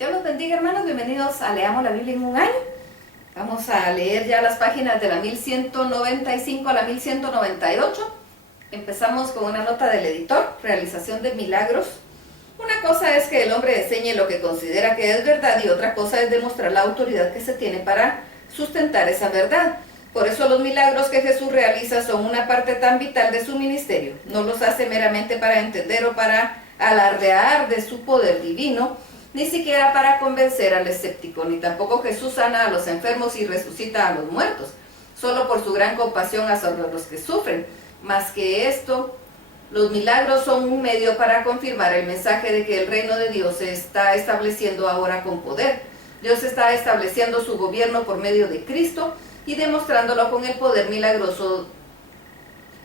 Dios los bendiga, hermanos, bienvenidos a Leamos la Biblia en un año. Vamos a leer ya las páginas de la 1195 a la 1198. Empezamos con una nota del editor, realización de milagros. Una cosa es que el hombre enseñe lo que considera que es verdad y otra cosa es demostrar la autoridad que se tiene para sustentar esa verdad. Por eso los milagros que Jesús realiza son una parte tan vital de su ministerio. No los hace meramente para entender o para alardear de su poder divino, ni siquiera para convencer al escéptico, ni tampoco Jesús sana a los enfermos y resucita a los muertos, solo por su gran compasión hacia los que sufren. Más que esto, los milagros son un medio para confirmar el mensaje de que el reino de Dios se está estableciendo ahora con poder. Dios está estableciendo su gobierno por medio de Cristo y demostrándolo con el poder milagroso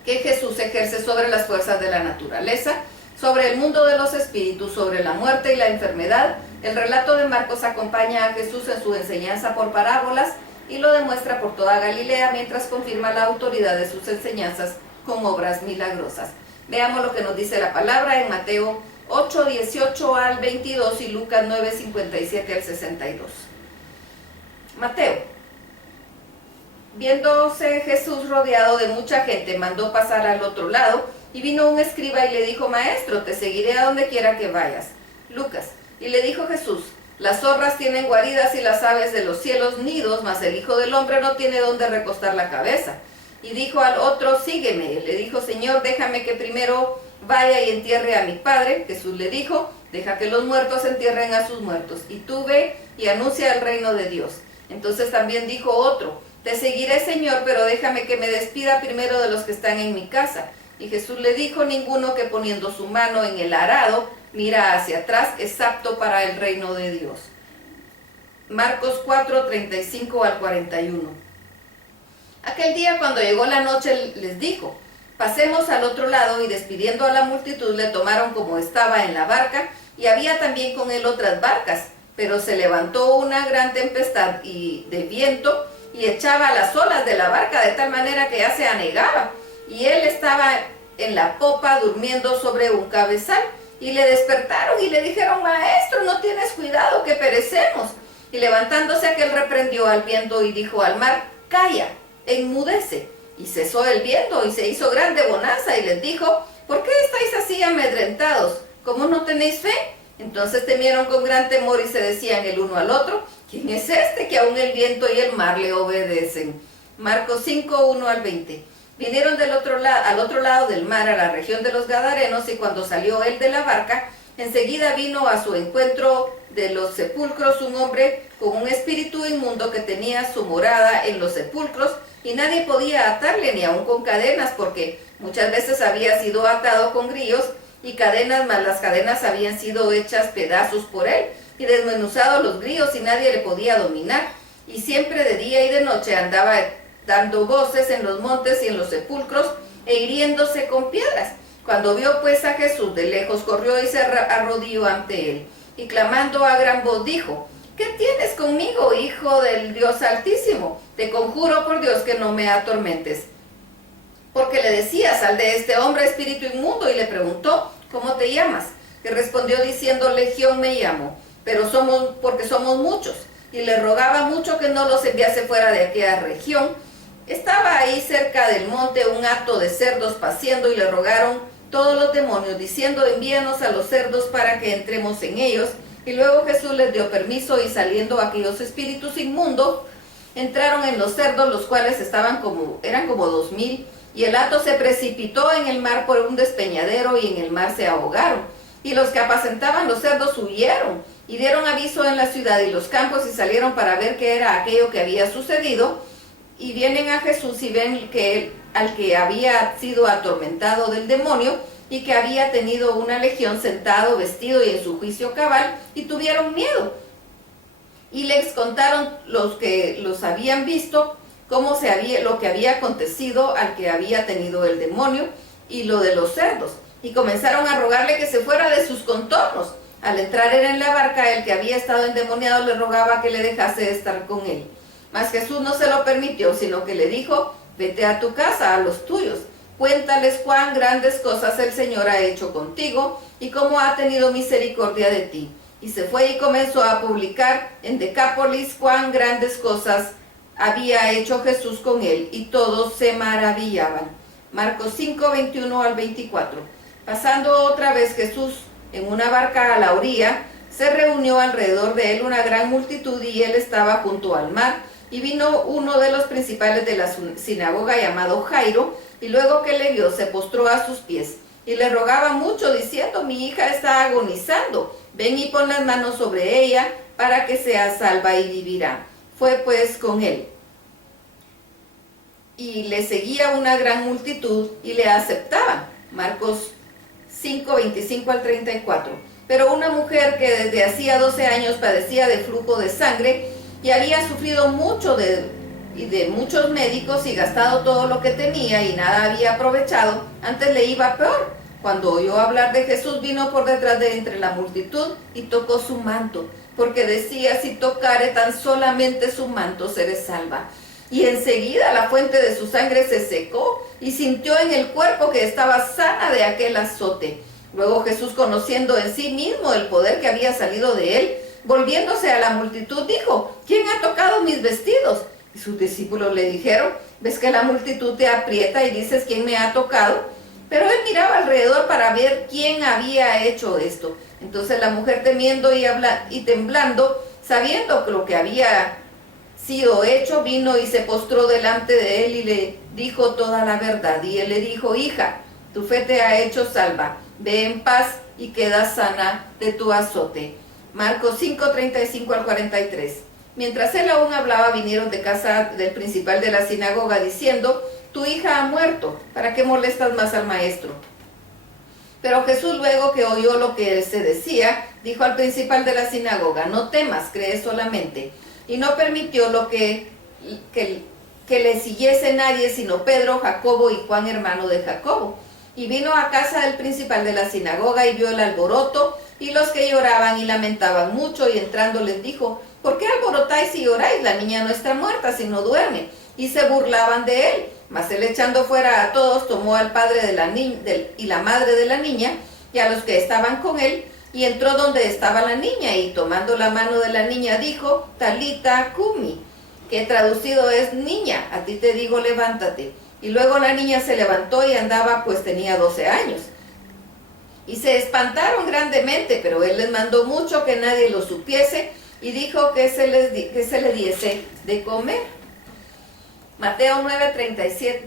que Jesús ejerce sobre las fuerzas de la naturaleza, sobre el mundo de los espíritus, sobre la muerte y la enfermedad. El relato de Marcos acompaña a Jesús en su enseñanza por parábolas y lo demuestra por toda Galilea mientras confirma la autoridad de sus enseñanzas con obras milagrosas. Veamos lo que nos dice la palabra en Mateo 8, 18 al 22 y Lucas 9, 57 al 62. Mateo: viéndose Jesús rodeado de mucha gente, mandó pasar al otro lado, y vino un escriba y le dijo: Maestro, te seguiré a donde quiera que vayas. Lucas: y le dijo Jesús: las zorras tienen guaridas y las aves de los cielos nidos, mas el Hijo del Hombre no tiene donde recostar la cabeza. Y dijo al otro: sígueme. Y le dijo: Señor, déjame que primero vaya y entierre a mi padre. Jesús le dijo: deja que los muertos entierren a sus muertos, y tú ve y anuncia el reino de Dios. Entonces también dijo otro: te seguiré, Señor, pero déjame que me despida primero de los que están en mi casa. Y Jesús le dijo: ninguno que poniendo su mano en el arado mira hacia atrás es apto para el reino de Dios. Marcos 4, 35 al 41. Aquel día, cuando llegó la noche, les dijo: pasemos al otro lado, y despidiendo a la multitud le tomaron como estaba en la barca, y había también con él otras barcas. Pero se levantó una gran tempestad de viento y echaba las olas de la barca de tal manera que ya se anegaba. Y él estaba en la popa durmiendo sobre un cabezal. Y le despertaron y le dijeron: Maestro, ¿no tienes cuidado que perecemos? Y levantándose aquel reprendió al viento y dijo al mar: calla, enmudece. Y cesó el viento y se hizo grande bonanza, y les dijo: ¿por qué estáis así amedrentados? ¿Cómo no tenéis fe? Entonces temieron con gran temor y se decían el uno al otro: ¿quién es este que aún el viento y el mar le obedecen? Marcos 5, 1 al 20. Vinieron al otro lado del mar, a la región de los Gadarenos, y cuando salió él de la barca, enseguida vino a su encuentro de los sepulcros un hombre con un espíritu inmundo que tenía su morada en los sepulcros, y nadie podía atarle ni aun con cadenas, porque muchas veces había sido atado con grillos y cadenas, mas las cadenas habían sido hechas pedazos por él, y desmenuzados los grillos, y nadie le podía dominar. Y siempre de día y de noche andaba dando voces en los montes y en los sepulcros, e hiriéndose con piedras. Cuando vio pues a Jesús de lejos, corrió y se arrodilló ante él, y clamando a gran voz dijo: ¿qué tienes conmigo, Hijo del Dios Altísimo? Te conjuro por Dios que no me atormentes. Porque le decía: sal de este hombre, espíritu inmundo. Y le preguntó: ¿cómo te llamas? Y respondió diciendo: Legión me llamo, porque somos muchos. Y le rogaba mucho que no los enviase fuera de aquella región. Estaba ahí cerca del monte un hato de cerdos paciendo, y le rogaron todos los demonios, diciendo: envíanos a los cerdos para que entremos en ellos. Y luego Jesús les dio permiso, y saliendo aquellos espíritus inmundos, entraron en los cerdos, los cuales eran como 2000, y el hato se precipitó en el mar por un despeñadero, y en el mar se ahogaron. Y los que apacentaban los cerdos huyeron, y dieron aviso en la ciudad y los campos, y salieron para ver qué era aquello que había sucedido. Y vienen a Jesús y ven que al que había sido atormentado del demonio y que había tenido una legión, sentado, vestido y en su juicio cabal, y tuvieron miedo. Y les contaron los que los habían visto lo que había acontecido al que había tenido el demonio y lo de los cerdos. Y comenzaron a rogarle que se fuera de sus contornos. Al entrar él en la barca, el que había estado endemoniado le rogaba que le dejase estar con él. Mas Jesús no se lo permitió, sino que le dijo: vete a tu casa, a los tuyos, cuéntales cuán grandes cosas el Señor ha hecho contigo, y cómo ha tenido misericordia de ti. Y se fue y comenzó a publicar en Decápolis cuán grandes cosas había hecho Jesús con él, y todos se maravillaban. Marcos 5, 21 al 24. Pasando otra vez Jesús en una barca a la orilla, se reunió alrededor de él una gran multitud, y él estaba junto al mar. Y vino uno de los principales de la sinagoga llamado Jairo, y luego que le vio se postró a sus pies y le rogaba mucho, diciendo: mi hija está agonizando, ven y pon las manos sobre ella para que sea salva y vivirá. Fue pues con él. Y le seguía una gran multitud y le aceptaban. Marcos 5, 25 al 34. Pero una mujer que desde hacía 12 años padecía de flujo de sangre y había sufrido mucho de muchos médicos y gastado todo lo que tenía y nada había aprovechado, antes le iba peor. Cuando oyó hablar de Jesús, vino por detrás de entre la multitud y tocó su manto, porque decía: si tocare tan solamente su manto, seré salva. Y enseguida la fuente de su sangre se secó y sintió en el cuerpo que estaba sana de aquel azote. Luego Jesús, conociendo en sí mismo el poder que había salido de él, volviéndose a la multitud, dijo: ¿quién ha tocado mis vestidos? Y sus discípulos le dijeron: ¿ves que la multitud te aprieta y dices: ¿quién me ha tocado? Pero él miraba alrededor para ver quién había hecho esto. Entonces la mujer, temiendo y temblando, sabiendo lo que había sido hecho, vino y se postró delante de él y le dijo toda la verdad. Y él le dijo: hija, tu fe te ha hecho salva, ve en paz y queda sana de tu azote. Marcos 5, 35 al 43. Mientras él aún hablaba, vinieron de casa del principal de la sinagoga diciendo: tu hija ha muerto, ¿para qué molestas más al maestro? Pero Jesús, luego que oyó lo que se decía, dijo al principal de la sinagoga: no temas, cree solamente. Y no permitió que le siguiese nadie, sino Pedro, Jacobo y Juan, hermano de Jacobo. Y vino a casa del principal de la sinagoga y vio el alboroto y los que lloraban y lamentaban mucho, y entrando les dijo: ¿por qué alborotáis y lloráis? La niña no está muerta, sino duerme. Y se burlaban de él. Mas él, echando fuera a todos, tomó al padre de la y la madre de la niña y a los que estaban con él, y entró donde estaba la niña, y tomando la mano de la niña dijo: Talita cumi, que traducido es: niña, a ti te digo, levántate. Y luego la niña se levantó y andaba, pues tenía 12 años. Y se espantaron grandemente, pero él les mandó mucho que nadie lo supiese, y dijo que se le diese de comer. Mateo 9,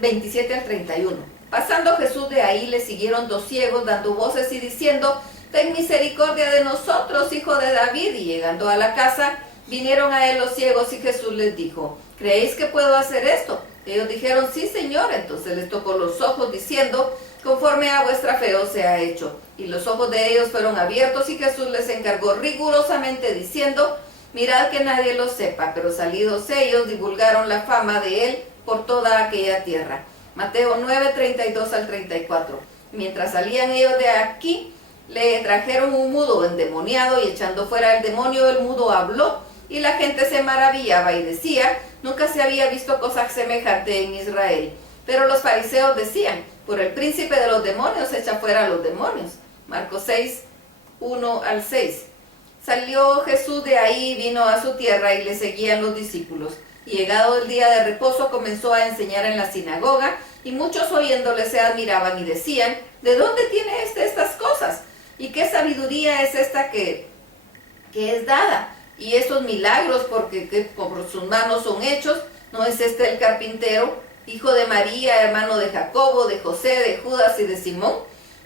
27 al 31. Pasando Jesús de ahí, le siguieron 2 ciegos, dando voces y diciendo: ten misericordia de nosotros, hijo de David. Y llegando a la casa, vinieron a él los ciegos, y Jesús les dijo: ¿creéis que puedo hacer esto? Ellos dijeron: sí, Señor. Entonces les tocó los ojos, diciendo: conforme a vuestra fe os sea hecho. Y los ojos de ellos fueron abiertos, y Jesús les encargó rigurosamente, diciendo: mirad que nadie lo sepa. Pero salidos ellos, divulgaron la fama de él por toda aquella tierra. Mateo 9, 32 al 34. Mientras salían ellos de aquí, le trajeron un mudo endemoniado, y echando fuera el demonio, el mudo habló, y la gente se maravillaba y decía: nunca se había visto cosa semejante en Israel. Pero los fariseos decían: por el príncipe de los demonios echa fuera a los demonios. Marcos 6, 1 al 6. Salió Jesús de ahí, vino a su tierra, y le seguían los discípulos. Y llegado el día de reposo, comenzó a enseñar en la sinagoga, y muchos oyéndole se admiraban y decían: ¿de dónde tiene estas cosas? ¿Y qué sabiduría es esta que es dada? Y esos milagros, porque por sus manos son hechos. ¿No es este el carpintero, hijo de María, hermano de Jacobo, de José, de Judas y de Simón?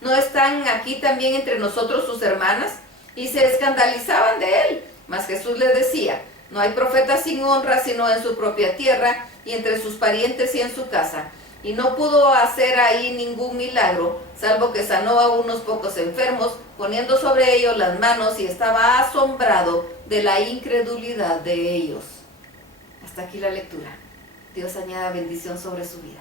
¿No están aquí también entre nosotros sus hermanas? Y se escandalizaban de él. Mas Jesús les decía: no hay profeta sin honra, sino en su propia tierra, y entre sus parientes y en su casa. Y no pudo hacer ahí ningún milagro, salvo que sanó a unos pocos enfermos, poniendo sobre ellos las manos, y estaba asombrado de la incredulidad de ellos. Hasta aquí la lectura. Dios añada bendición sobre su vida.